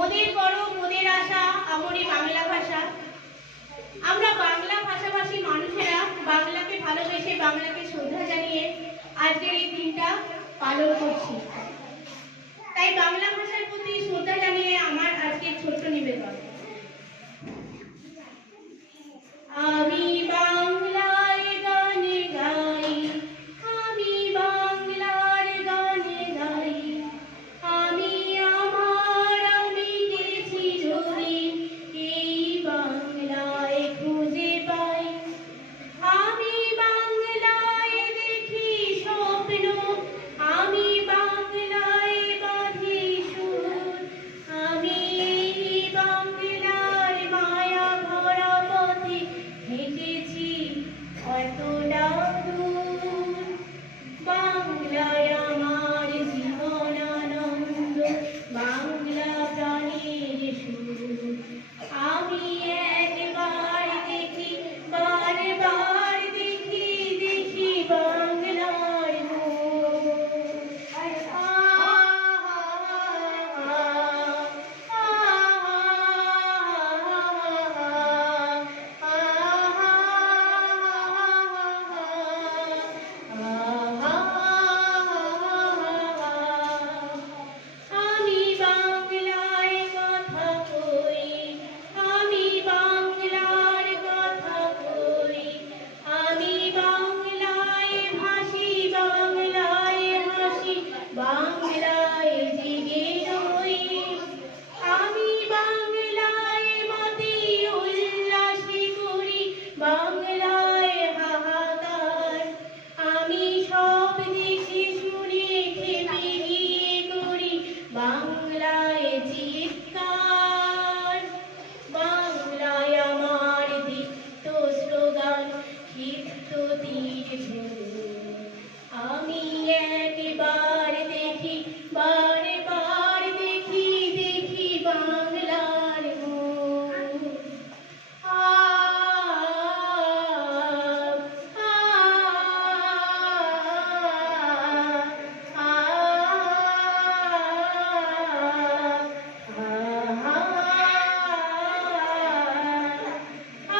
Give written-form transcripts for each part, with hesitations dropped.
মোদের গর্ব মোদের আশা আমরি বাংলা ভাষা। আমরা বাংলা ভাষাভাষী মানুষেরা বাংলাকে ভালোবেসে বাংলাকে শ্রদ্ধা জানিয়ে আজকের এই দিনটা পালন করছি। তাই বাংলা ভাষার প্রতি শ্রদ্ধা জানিয়ে আমার আজকের ছোট্ট নিবেদন। আমি বাংলার গানে গাই, আমি বাংলার গানে গাই, আমি আমার আমি গেছি যদি এই বাংলায় খুঁজে পাই। আমি বাংলায় দেখি স্বপ্ন, আমি বাংলায় বাঁধি সুর, আমি বাংলার মায়া ভরা পথে হেঁটেছি কতটা দূর। বাংলায় আমার জীবন আনন্দ, বাংলা প্রাণের সুর। আমি একবার দেখি বারবার দেখি দেখি বাংলার আমি বাংলার কথা কই, আমি বাংলার কথা কই, আমি বাংলায় ভাসি বাংলায় হাসি বাংলায় জেগে রই। আমি বাংলায় মাতি উল্লাসে করি বাংলায় হাহাকার। আমি সব দেখে শুনে খেপে গিয়ে করি বাংলায় চিৎকার। বাংলায় আমার দীপ্ত স্লোগান, ক্ষিপ্ত তীর ঝুল। আমি একবার দেখি বারবার দেখি দেখি বাংলার মুখ।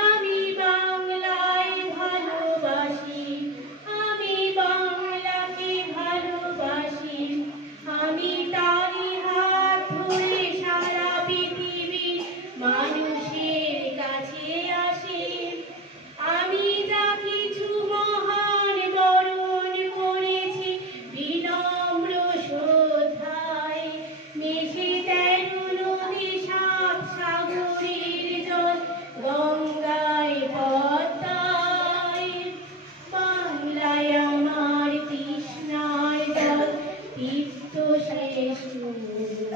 আমি বাংলায় ভালোবাসি, আমি বাংলাকে ভালোবাসি, আমি তারি হাত ধরে সারা পৃথিবীর মানুষের কাছে আসি। আমি যা কিছু মহান বরণ করেছি বিনম্র শ্রদ্ধায়, মেশে 13 নদী সাত সাগরের জল গঙ্গায় পদ্মায়। বাংলায় আমার তৃষ্ণার জল তৃপ্ত শেষ সুর।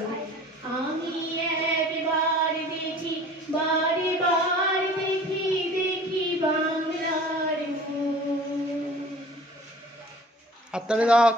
আমি একবার দেখি বারবার দেখি দেখি বাংলার মুখ। হাততালি দাও।